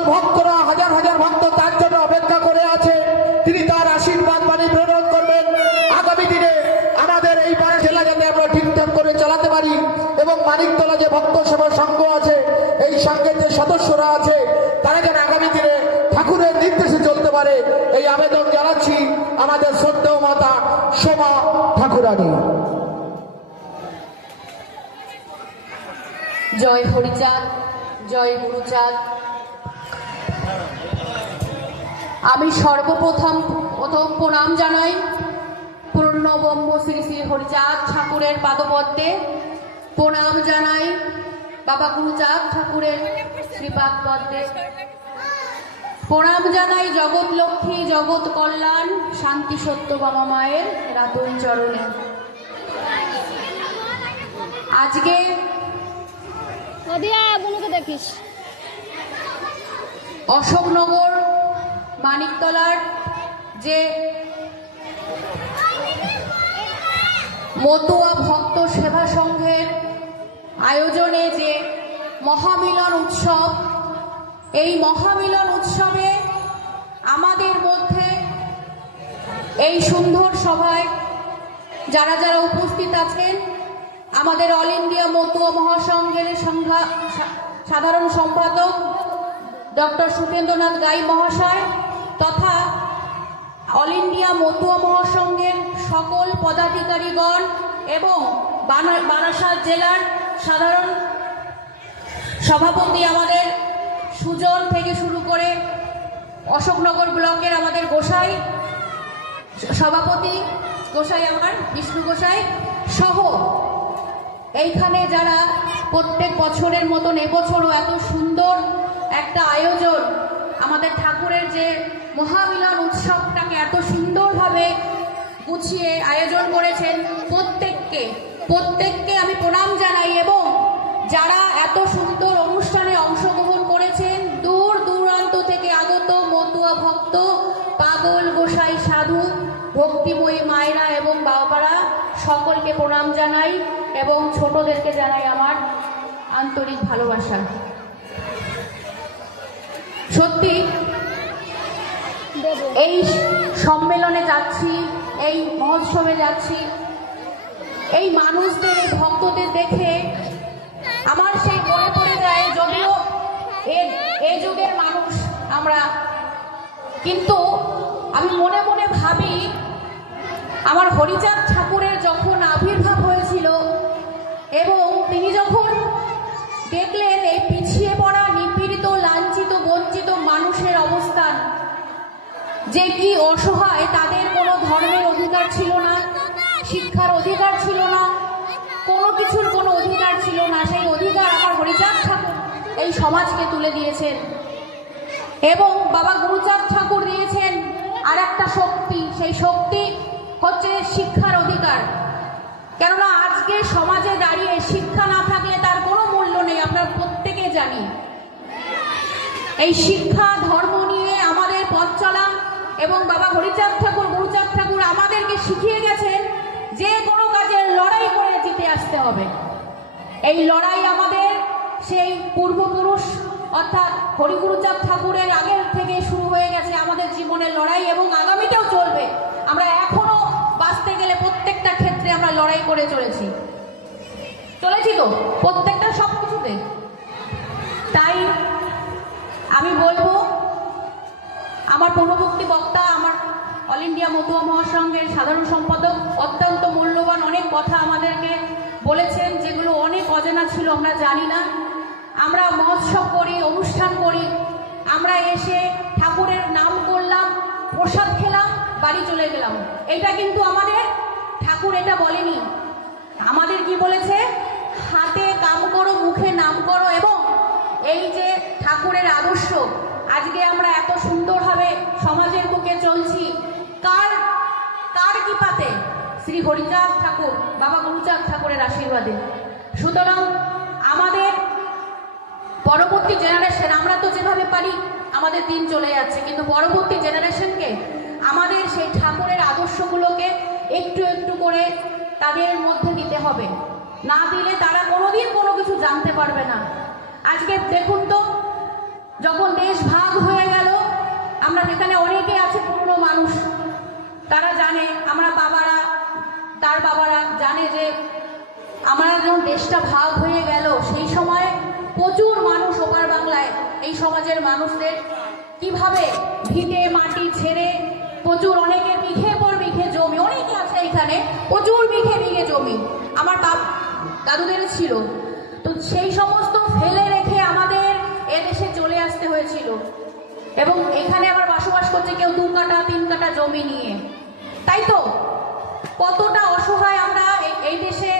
সকল ভক্তরা, হাজার হাজার ভক্ত তার জন্য অপেক্ষা করে আছে। তিনি তার আশীর্বাদ বাণী প্রেরণ করবেন। আগামী দিনে আমাদের এই পাড়া জেলা যাতে আমরা ঠিকঠাক করে চালাতে পারি এবং মানিকতলা যে ভক্ত সেবা সংঘ আছে, এই সংঘের যে সদস্যরা আছে, তারা যেন আগামী দিনে ঠাকুরের নির্দেশে চলতে পারে, এই আবেদন জানাচ্ছি আমাদের শ্রদ্ধেয় মাতা সোমা ঠাকুরানী। জয় হরিচাঁদ, জয় গুরুচাঁদ। আমি সর্বপ্রথম প্রণাম জানাই পূর্ণব্রহ্ম শ্রী শ্রী হরিচাঁদ ঠাকুরের পাদপদ্মে, প্রণাম জানাই বাবা গুরুচাঁদ ঠাকুরের শ্রীপাদ পদ্মে, প্রণাম জানাই জগৎ লক্ষ্মী, জগৎ কল্যাণ, শান্তি সত্য বাবা মায়ের রাতুল চরণে। আজকে দেখিস অশোকনগর মানিকতলার যে মতুয়া ভক্ত সেবা সংঘের আয়োজনে যে মহামিলন উৎসব, এই মহামিলন উৎসবে আমাদের মধ্যে এই সুন্দর সভায় যারা যারা উপস্থিত আছেন, আমাদের অল ইন্ডিয়া মতুয়া মহাসংঘের সাধারণ সম্পাদক ডক্টর সুখেন্দ্রনাথ গাই মহাশয় তথা অল ইন্ডিয়া মতুয়া মহাসংঘের সকল পদাধিকারীগণ এবং বারাসাত জেলার সাধারণ সভাপতি আমাদের সুজন থেকে শুরু করে অশোকনগর ব্লকের আমাদের গোসাই সভাপতি গোসাই আমার বিষ্ণু গোসাই সহ এইখানে যারা প্রত্যেক বছরের মতন এবছরও এত সুন্দর একটা আয়োজন, আমাদের ঠাকুরের যে মহামিলন উৎসবটাকে এত সুন্দরভাবে গুছিয়ে আয়োজন করেছেন, প্রত্যেককে আমি প্রণাম জানাই। এবং যারা এত সুন্দর অনুষ্ঠানে অংশগ্রহণ করেছেন, দূর দূরান্ত থেকে আগত মতুয়া ভক্ত, পাগল, গোসাই, সাধু, ভক্তিময়ী মায়েরা এবং বাবারা, সকলকে প্রণাম জানাই এবং ছোটদেরকে জানাই আমার আন্তরিক ভালোবাসা। সত্যি এই সম্মেলনে যাচ্ছি, এই মহোৎসবে যাচ্ছি, এই মানুষদের, এই ভক্তদের দেখে আমার সেই মনে পড়ে যায়, যদিও এই যুগের মানুষ আমরা, কিন্তু আমি মনে মনে ভাবি আমার হরিচাঁদ ঠাকুরের যখন আবির্ভাব হয়েছিল এবং তিনি যখন দেখলেন এই পিছিয়ে পড়া, নিপীড়িত, লাঞ্ছিত, বঞ্চিত মানুষের অবস্থান, যে কি অসহায়, তাদের কোনো ধর্মের অধিকার ছিল না, শিক্ষার অধিকার ছিল না, কোনো কিছুর কোনো অধিকার ছিল না, সেই অধিকার আমার হরিচাঁদ ঠাকুর এই সমাজকে তুলে দিয়েছেন। এবং বাবা গুরুচাঁদ ঠাকুর দিয়েছেন আর একটা শক্তি, সেই শক্তি হচ্ছে শিক্ষার অধিকার। কেননা আজকে সমাজে দাঁড়িয়ে শিক্ষা না থাকলে তার কোনো মূল্য নেই, আমরা প্রত্যেকে জানি। এই শিক্ষা, ধর্ম নিয়ে আমাদের পথ চলা, এবং বাবা হরিচাঁদ ঠাকুর, গুরুচাঁদ ঠাকুর আমাদেরকে শিখিয়ে গেছেন যে কোনো কাজের লড়াই করে জিতে আসতে হবে। এই লড়াই আমাদের সেই পূর্বপুরুষ অর্থাৎ হরিগুরুচাঁদ ঠাকুরের আগের থেকে শুরু হয়ে গেছে আমাদের জীবনের লড়াই, এবং আগামীতেও চলবে। আমরা এখনো বাঁচতে গেলে প্রত্যেকটা ক্ষেত্রে আমরা লড়াই করে চলেছি তো প্রত্যেকটা সব কিছুতে। তাই আমি বলবো, আমার পূর্ববর্তী বক্তা, আমার অল ইন্ডিয়া মতুয়া মহাসংঘের সাধারণ সম্পাদক অত্যন্ত মূল্যবান অনেক কথা আমাদেরকে বলেছেন, যেগুলো অনেক অজানা ছিল, আমরা জানি না। আমরা মহোৎসব করি, অনুষ্ঠান করি, আমরা এসে ঠাকুরের নাম করলাম, প্রসাদ খেলাম, বাড়ি চলে গেলাম। এটা কিন্তু আমাদের ঠাকুর এটা বলেনি। আমাদের কি বলেছে? হাতে কাম করো, মুখে নাম করো। এবং এই যে ঠাকুরের আদর্শ, আজকে আমরা এত সুন্দরভাবে সমাজের বুকে চলছি, কার কৃপাতে? শ্রী হরিচাঁদ ঠাকুর, বাবা গুরুচাঁদ ঠাকুরের আশীর্বাদে। সুতরাং আমাদের পরবর্তী জেনারেশন, আমরা তো যেভাবে পারি আমাদের দিন চলে যাচ্ছে, কিন্তু পরবর্তী জেনারেশনকে আমাদের সেই ঠাকুরের আদর্শগুলোকে একটু একটু করে তাদের মধ্যে দিতে হবে। না দিলে তারা কোনোদিন কোনো কিছু জানতে পারবে না। আজকে দেখুন তো, যখন দেশ আমরা যখন দেশটা ভাগ হয়ে গেল সেই সময় প্রচুর মানুষ ওপার বাংলায় এই সমাজের মানুষদের কিভাবে ভিটে মাটি ছেড়ে প্রচুর অনেকের বিঘে পর বিঘে জমি, অনেকে আছে এখানে প্রচুর বিঘে বিঘে জমি আমার দাদুদের ছিল, তো সেই সমস্ত ফেলে রেখে আমাদের এদেশে চলে আসতে হয়েছিল এবং এখানে আবার বসবাস করছে কেউ 2 কাঠা 3 কাঠা জমি নিয়ে। তাই তো কতটা অসহায় আমরা এই দেশে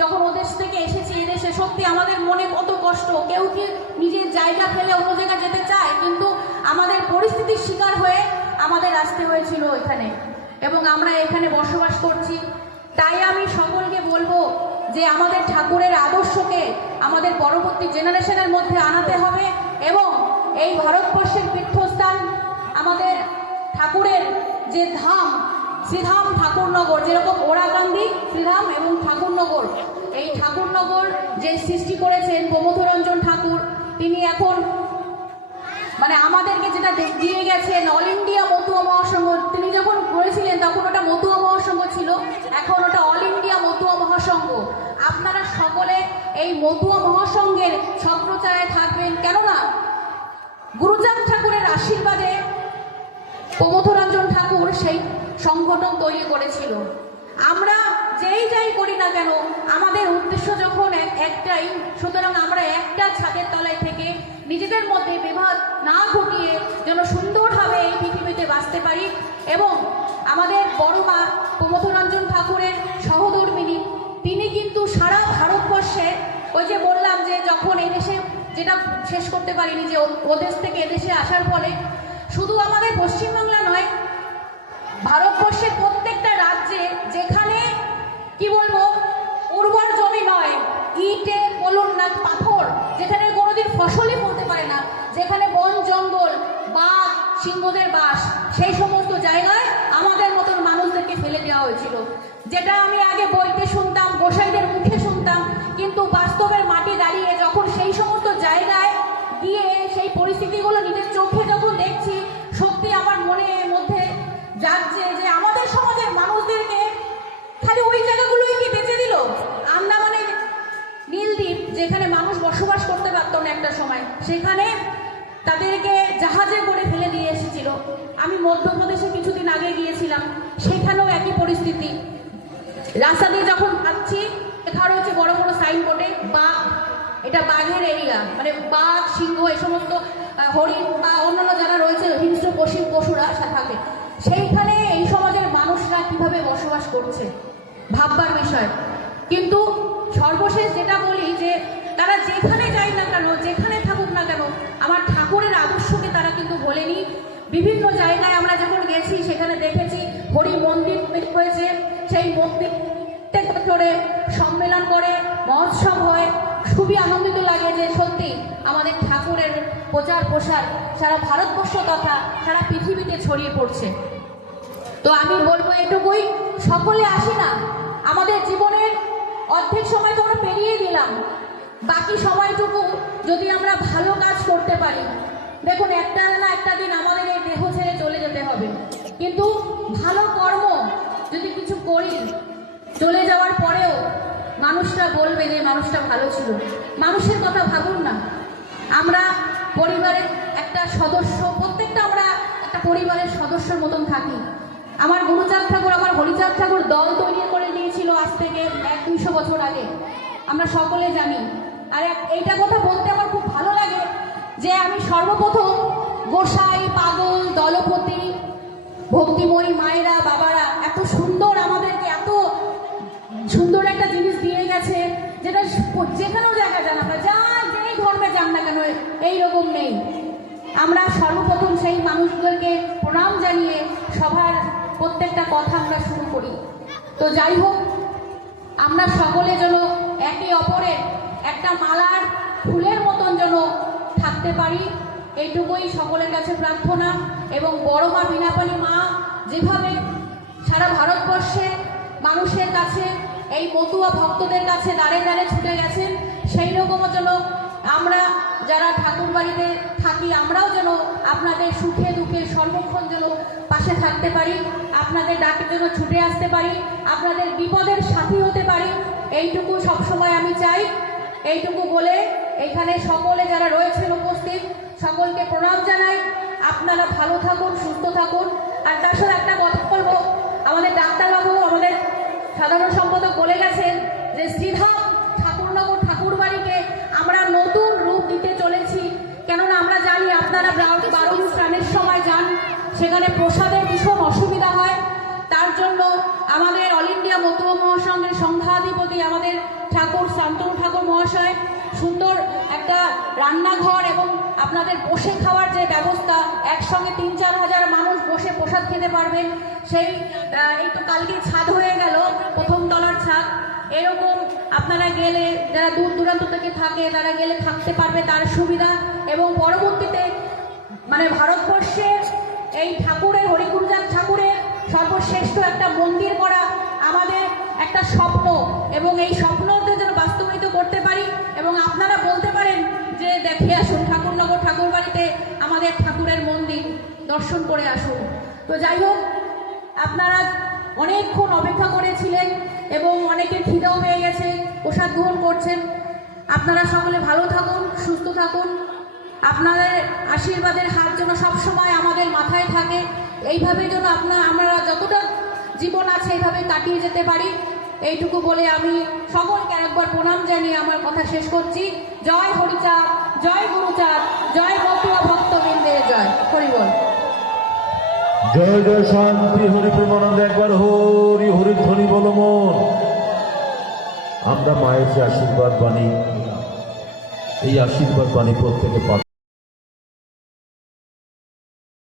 যখন ওদেশ থেকে এসেছি, এই দেশে সত্যি আমাদের মনে কত কষ্ট। কেউ কি নিজের জায়গা ফেলে অন্য জায়গায় যেতে চায়, কিন্তু আমাদের পরিস্থিতির শিকার হয়ে আমাদের আসতে হয়েছিল এখানে এবং আমরা এখানে বসবাস করছি। তাই আমি সকলকে বলবো যে আমাদের ঠাকুরের আদর্শকে আমাদের পরবর্তী জেনারেশনের মধ্যে আনাতে হবে এবং এই ভারতবর্ষের তীর্থস্থান আমাদের ঠাকুরের যে ধাম শ্রীধাম ঠাকুরনগর, যেরকম ওরাকান্দি শ্রীধাম এবং ঠাকুরনগর, এই ঠাকুরনগর যে সৃষ্টি করেছেন প্রমথরঞ্জন ঠাকুর, তিনি এখন মানে আমাদেরকে যেটা দিয়ে গেছেন অল ইন্ডিয়া মতুয়া মহাসংঘ, তিনি যখন করেছিলেন তখন ওটা মতুয়া মহাসংঘ ছিল, এখন ওটা অল ইন্ডিয়া মতুয়া মহাসংঘ। আপনারা সকলে এই মতুয়া মহাসংঘের সম্প্রচারে থাকবেন, কেননা গুরুচাঁদ ঠাকুরের আশীর্বাদে প্রমথরঞ্জন ঠাকুর সেই সংগঠন তৈরি করেছিল। আমরা যেই যাই করি না কেন আমাদের উদ্দেশ্য যখন একটাই, সুতরাং আমরা একটা ছাদের তলায় থেকে নিজেদের মধ্যে বিবাদ না ঘটিয়ে যেন সুন্দরভাবে এই পৃথিবীতে বাঁচতে পারি এবং আমাদের বড় মা প্রমথরঞ্জন ঠাকুরের সহধর্মিনী, তিনি কিন্তু সারা ভারতবর্ষে ওই যে বললাম যে যখন এদেশে যেটা শেষ করতে পারিনি যে ওদেশ থেকে এদেশে আসার ফলে শুধু আমাদের পশ্চিমবাংলা নয়, ভারতবর্ষের প্রত্যেকটা রাজ্যে যেখানে কি বলবো উর্বর জমি নয়, ইটে বলুন না পাথর, যেখানে কোনোদিন ফসলই ফলতে পারে না, যেখানে বন জঙ্গল বাঘ সিংহদের বাস, সেই সমস্ত জায়গায় আমাদের মতন মানুষদেরকে ফেলে দেওয়া হয়েছিল। যেটা আমি আগে বইতে শুনতাম, গোসাইদের মুখে শুনতাম, কিন্তু বাস্তবের মাটি দাঁড়িয়ে যখন সেই সমস্ত জায়গায় গিয়ে সেই পরিস্থিতিগুলো নিজের চোখে যখন দেখছি, সত্যি আমার মনের মধ্যে জাগছে যে আমাদের সমাজের মানুষদেরকে খালি ওই জায়গাগুলোই কি বেঁচে দিল। আন্দামানের নীলদ্বীপ যেখানে মানুষ বসবাস করতে পারত না একটা সময়, সেখানে তাদেরকে জাহাজে করে ফেলে দিয়ে এসেছিল। আমি মধ্যপ্রদেশে কিছুদিন আগে গিয়েছিলাম, সেখানেও একই পরিস্থিতি। রাস্তা দিয়ে যখন যাচ্ছি লেখা রয়েছে বড় বড় সাইনবোর্ডে বাঘ, এটা বাঘের এরিয়া, মানে বাঘ সিংহ এই সমস্ত হরিণ বা অন্যান্য যারা রয়েছে হিংস্র পশুরা থাকে, সেইখানে এই সমাজের মানুষরা কিভাবে বসবাস করছে ভাববার বিষয়। কিন্তু সর্বশেষ যেটা বলি যে তারা যেখানে যায় না কেন, যেখানে থাকুক না কেন, আমার ঠাকুরের আদর্শকে তারা কিন্তু ভোলেনি। বিভিন্ন জায়গায় আমরা যখন গেছি সেখানে দেখেছি হরি মন্দির হয়েছে, সেই মন্দির করে সম্মেলন করে মহোৎসব হয়, খুবই আনন্দিত লাগে যে সত্যি আমাদের ঠাকুরের প্রচার প্রসার সারা ভারতবর্ষ তথা সারা পৃথিবীতে ছড়িয়ে পড়ছে। তো আমি বলবো এটুকুই, সকলে আসি না, আমাদের জীবনের অর্ধেক সময় তো আমরা পেরিয়ে দিলাম, বাকি সময়টুকু যদি আমরা ভালো কাজ করতে পারি, দেখুন একটা না একটা দিন আমাদের এই দেহ ছেড়ে চলে যেতে হবে, কিন্তু ভালো কর্ম যদি কিছু করি, চলে যাওয়ার পরেও মানুষরা বলবে যে মানুষটা ভালো ছিল। মানুষের কথা ভাবুন না, আমরা পরিবারের একটা সদস্য, প্রত্যেকটা আমরা একটা পরিবারের সদস্যর মতন থাকি। আমার গুরুচাঁদ ঠাকুর, আমার হরিচাঁদ ঠাকুর দল তৈরি করে দিয়েছিল আজ থেকে 100-200 বছর আগে, আমরা সকলে জানি। আর এইটা কথা বলতে আমার খুব ভালো লাগে যে আমি সর্বপ্রথম গোসাই, পাগল, দলপতি, ভক্তিময়ী মায়েরা, বাবারা এত সুন্দর আমাদেরকে এত সুন্দর একটা জিনিস দিয়ে গেছে, যেটা যেখানেও জায়গা যান আমরা যেই ধর্মে যান না কেন এইরকম নেই। আমরা সর্বপ্রথম সেই মানুষদেরকে প্রণাম জানিয়ে সবার প্রত্যেকটা কথা আমরা শুরু করি। তো যাই হোক, আমরা সকলে যেন একে অপরের একটা মালার ফুলের মতন যেন থাকতে পারি, এইটুকুই সকলের কাছে প্রার্থনা। এবং বড় মা বিনাপানি মা যেভাবে সারা ভারতবর্ষে মানুষের কাছে এই মতুয়া ভক্তদের কাছে দাঁড়ে দাঁড়ে ছুটে গেছেন, সেই রকমও যেন আমরা যারা ঠাকুর বাড়িতে থাকি আমরাও যেন আপনাদের সুখে দুঃখে সর্বক্ষণ যেন পাশে থাকতে পারি, আপনাদের ডাকে যেন ছুটে আসতে পারি, আপনাদের বিপদের সাথী হতে পারি। এইটুকু সবসময় আমি চাই। এইটুকু বলে এখানে সকলে যারা রয়েছেন উপস্থিত সকলকে প্রণাম জানাই। আপনারা ভালো থাকুন, সুস্থ থাকুন। আর তার সাথে একটা কথা বলবো, আমাদের ডাক্তারবাবু, আমাদের সাধারণ সম্পাদক বলে গেছেন যে শ্রীধাম ঠাকুরনগর ঠাকুরবাড়িকে আমরা নতুন রূপ দিতে চলেছি। কেননা আমরা জানি আপনারা বারণ স্নানের সময় যান, সেখানে প্রসাদের ভীষণ অসুবিধা হয়। তার জন্য আমাদের অল ইন্ডিয়া মতুয়া মহাসংঘের সংঘাধিপতি আমাদের ঠাকুর শান্তনু ঠাকুর মহাশয় সুন্দর একটা রান্নাঘর এবং আপনাদের বসে খাওয়ার যে ব্যবস্থা, একসঙ্গে 3-4 হাজার মানুষ বসে প্রসাদ খেতে পারবেন। সেই এই তো কালকে ছাদ হয়ে গেল, প্রথম তলার ছাদ। এরকম আপনারা গেলে, যারা দূর দূরান্ত থেকে থাকে তারা গেলে থাকতে পারবে, তার সুবিধা। এবং পরবর্তীতে মানে ভারতবর্ষে এই ঠাকুরের, হরিগুরুজান ঠাকুরের সর্বশ্রেষ্ঠ একটা মন্দির করা আমাদের একটা স্বপ্ন, এবং এই স্বপ্নকে যেন বাস্তবায়িত করতে পারি এবং আপনারা বলতে পারেন যে দেখে আসুন ঠাকুরনগর ঠাকুরবাড়িতে আমাদের ঠাকুরের মন্দির, দর্শন করে আসুন। তো যাই হোক, আপনারা অনেকক্ষণ অপেক্ষা করেছিলেন এবং অনেকের খিদেও পেয়ে গেছে, প্রসাদ গ্রহণ করছেন। আপনারা সকলে ভালো থাকুন, সুস্থ থাকুন। আপনাদের আশীর্বাদের হাত যেন সবসময় আমাদের মাথায় থাকে। এইভাবে যেন আমরা যতটা জীবন আছে এইভাবে কাটিয়ে যেতে পারি। এইটুকু বলে আমি সকলকে একবার প্রণাম জানিয়ে আমার কথা শেষ করছি। জয় হরিচাঁদ, জয় গুরুচাঁদ, জয় মতুয়া ভক্তবৃন্দের জয়। হরি বল। জয় জয় শান্তি হরি প্রেমানন্দ। একবার হরি হরি ধ্বনি বলো মন। আমরা মায়ের যে আশীর্বাদ বাণী, এই আশীর্বাদ বাণী প্রত্যেকে